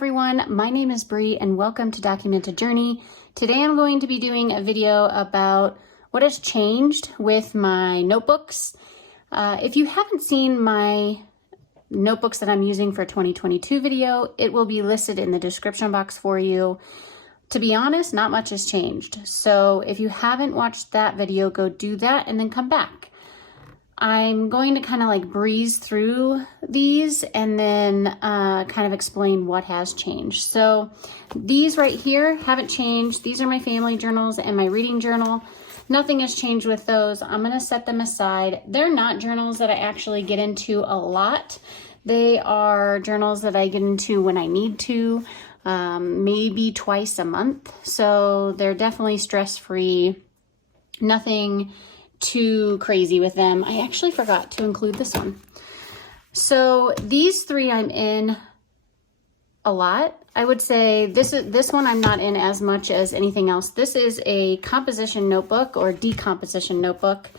everyone, my name is Bree and welcome to Document a Journey. Today I'm going to be doing a video about what has changed with my notebooks. If you haven't seen my notebooks that I'm using for 2022 video, it will be listed in the description box for you. To be honest, not much has changed. So if you haven't watched that video, go do that and then come back. I'm going to kind of like breeze through these and then kind of explain what has changed. So these right here haven't changed. These are my family journals and my reading journal. Nothing has changed with those. I'm going to set them aside. They're not journals that I actually get into a lot. They are journals that I get into when I need to, maybe twice a month. So they're definitely stress-free. Nothing too crazy with them. I actually forgot to include this one. So these three I'm in a lot. I would say this one I'm not in as much as anything else. This is a composition notebook or decomposition notebook.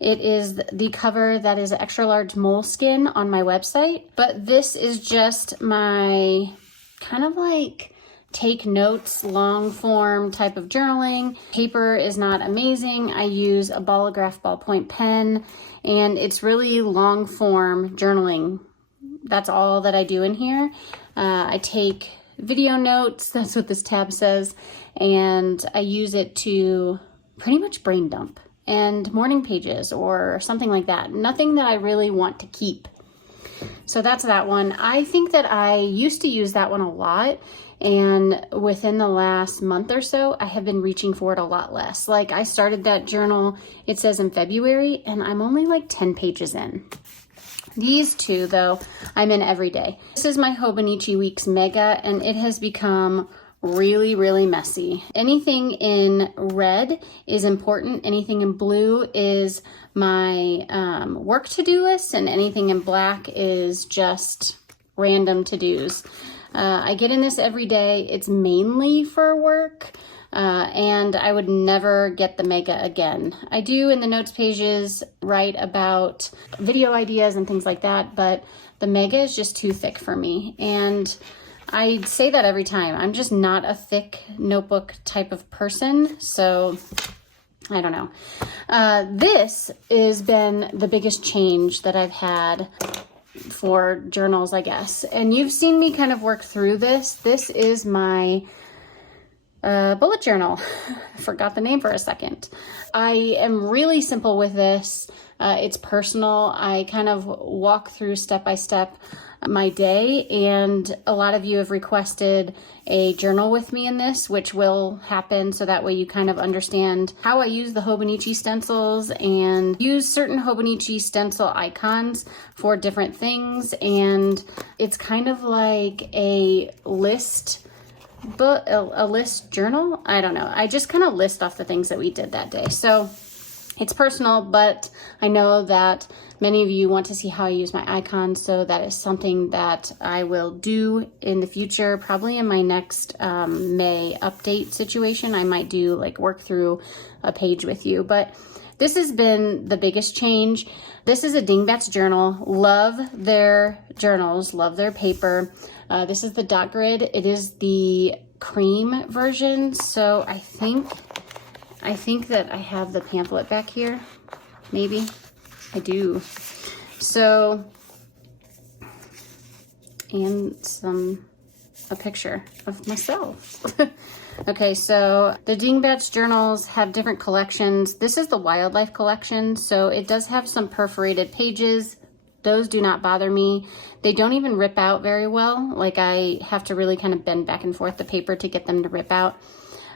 It is the cover that is extra large moleskin on my website, but this is just my kind of like take notes, long form type of journaling. Paper is not amazing. I use a Bolograph ballpoint pen and it's really long form journaling. That's all that I do in here. I take video notes, that's what this tab says, and I use it to pretty much brain dump and morning pages or something like that. Nothing that I really want to keep. So that's that one. I think that I used to use that one a lot, and within the last month or so, I have been reaching for it a lot less. Like I started that journal, it says in February, and I'm only like 10 pages in. These two though, I'm in every day. This is my Hobonichi Weeks Mega, and it has become really, really messy. Anything in red is important. Anything in blue is my work to-do list, and anything in black is just random to-dos. I get in this every day. It's mainly for work, and I would never get the Mega again. I do in the notes pages write about video ideas and things like that, but the Mega is just too thick for me. And I say that every time. I'm just not a thick notebook type of person, so I don't know. This has been the biggest change that I've had for journals, I guess. And you've seen me kind of work through this. This is my bullet journal. I forgot the name for a second. I am really simple with this. It's personal. I kind of walk through step by step my day, and a lot of you have requested a journal with me in this, which will happen, so that way you kind of understand how I use the Hobonichi stencils and use certain Hobonichi stencil icons for different things. And it's kind of like a list book, a list journal. I don't know. I just kind of list off the things that we did that day. So it's personal, but I know that many of you want to see how I use my icons, so that is something that I will do in the future, probably in my next May update situation. I might do like work through a page with you, but this has been the biggest change. This is a Dingbats journal. Love their journals, love their paper. This is the dot grid. It is the cream version, so I think that I have the pamphlet back here. Maybe I do. So, and a picture of myself. Okay, so the Dingbats journals have different collections. This is the wildlife collection, so it does have some perforated pages. Those do not bother me. They don't even rip out very well. Like I have to really kind of bend back and forth the paper to get them to rip out.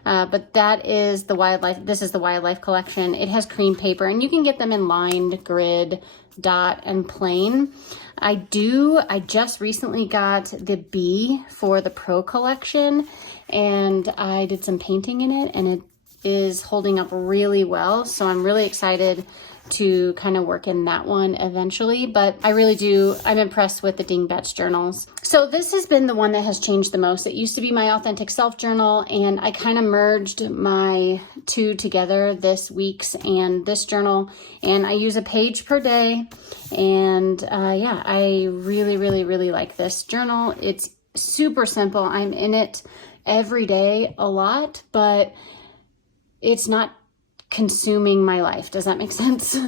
But that is the wildlife. This is the wildlife collection. It has cream paper, and you can get them in lined, grid, dot, and plain. I just recently got the B for the Pro collection, and I did some painting in it, and it is holding up really well. So I'm really excited to kind of work in that one eventually, but I'm impressed with the Dingbats journals. So this has been the one that has changed the most. It used to be my Authentic Self journal, and I kind of merged my two together, this week's and this journal, and I use a page per day. And yeah, I really, really, really like this journal. It's super simple. I'm in it every day a lot, but it's not consuming my life. Does that make sense?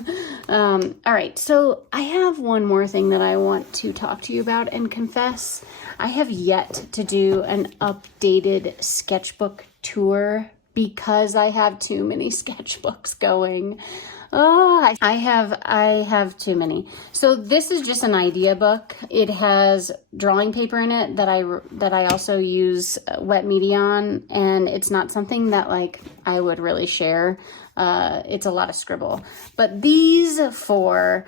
All right, so I have one more thing that I want to talk to you about and confess. I have yet to do an updated sketchbook tour because I have too many sketchbooks going. Oh, I have too many. So this is just an idea book. It has drawing paper in it that I also use wet media on, and it's not something that like I would really share. It's a lot of scribble. But these four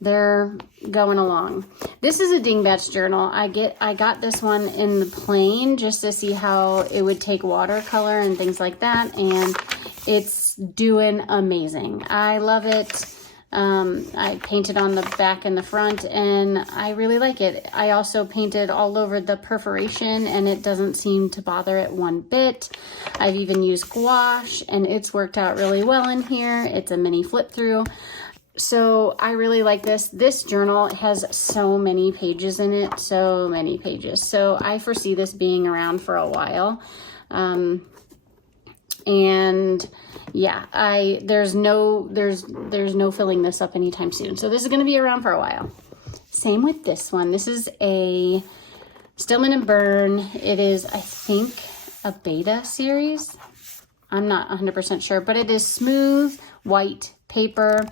they're going along. This is a dingbatch journal. I got this one in the plain just to see how it would take watercolor and things like that, and it's doing amazing. I love it. I painted on the back and the front, and I really like it. I also painted all over the perforation, and it doesn't seem to bother it one bit. I've even used gouache, and it's worked out really well in here. It's a mini flip through. So I really like this. This journal has so many pages in it, so many pages. So I foresee this being around for a while. And yeah, there's no filling this up anytime soon. So this is going to be around for a while. Same with this one. This is a Stillman and Burn. It is, I think, a beta series. I'm not 100% sure, but it is smooth white paper.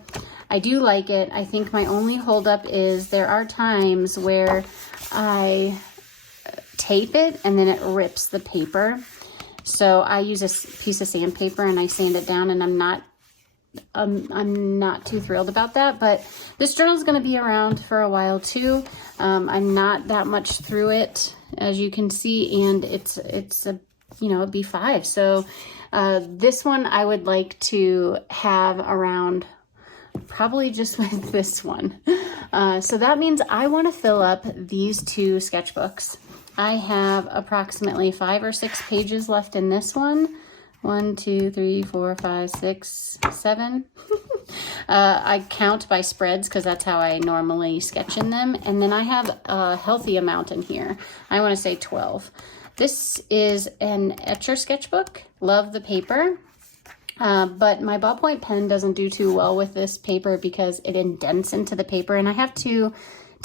I do like it. I think my only holdup is there are times where I tape it and then it rips the paper. So I use a piece of sandpaper and I sand it down, and I'm not too thrilled about that, but this journal is going to be around for a while too. I'm not that much through it, as you can see, and it's a, you know, a B5. So this one I would like to have around probably just with this one. So that means I want to fill up these two sketchbooks. I have approximately 5 or 6 pages left in this one. 1, 2, 3, 4, 5, 6, 7. I count by spreads because that's how I normally sketch in them. And then I have a healthy amount in here. I want to say 12. This is an etcher sketchbook. Love the paper. But my ballpoint pen doesn't do too well with this paper because it indents into the paper, and I have to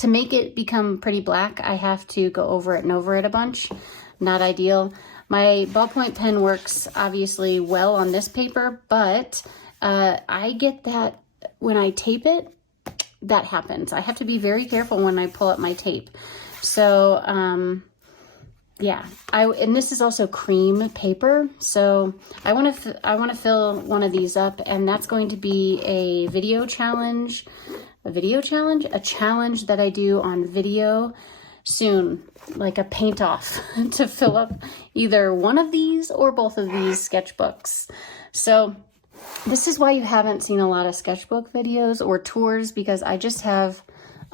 make it become pretty black, I have to go over it and over it a bunch. Not ideal. My ballpoint pen works obviously well on this paper, but I get that when I tape it, that happens. I have to be very careful when I pull up my tape. So, yeah, and this is also cream paper, so I want to fill one of these up, and that's going to be a video challenge. A challenge that I do on video soon, like a paint off to fill up either one of these or both of these sketchbooks. So this is why you haven't seen a lot of sketchbook videos or tours, because I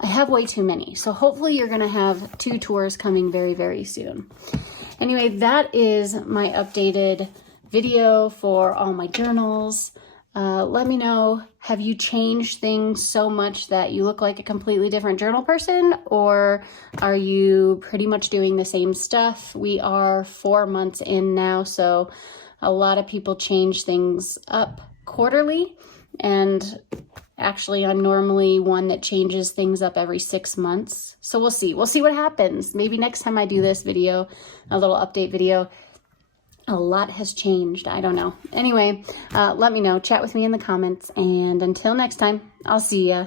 have way too many. So hopefully you're going to have 2 tours coming very, very soon. Anyway, that is my updated video for all my journals. Let me know, have you changed things so much that you look like a completely different journal person, or are you pretty much doing the same stuff? We are 4 months in now, so a lot of people change things up quarterly, and actually I'm normally one that changes things up every 6 months. So we'll see what happens. Maybe next time I do this video, a little update video, a lot has changed. I don't know. Anyway, let me know. Chat with me in the comments. And until next time, I'll see ya.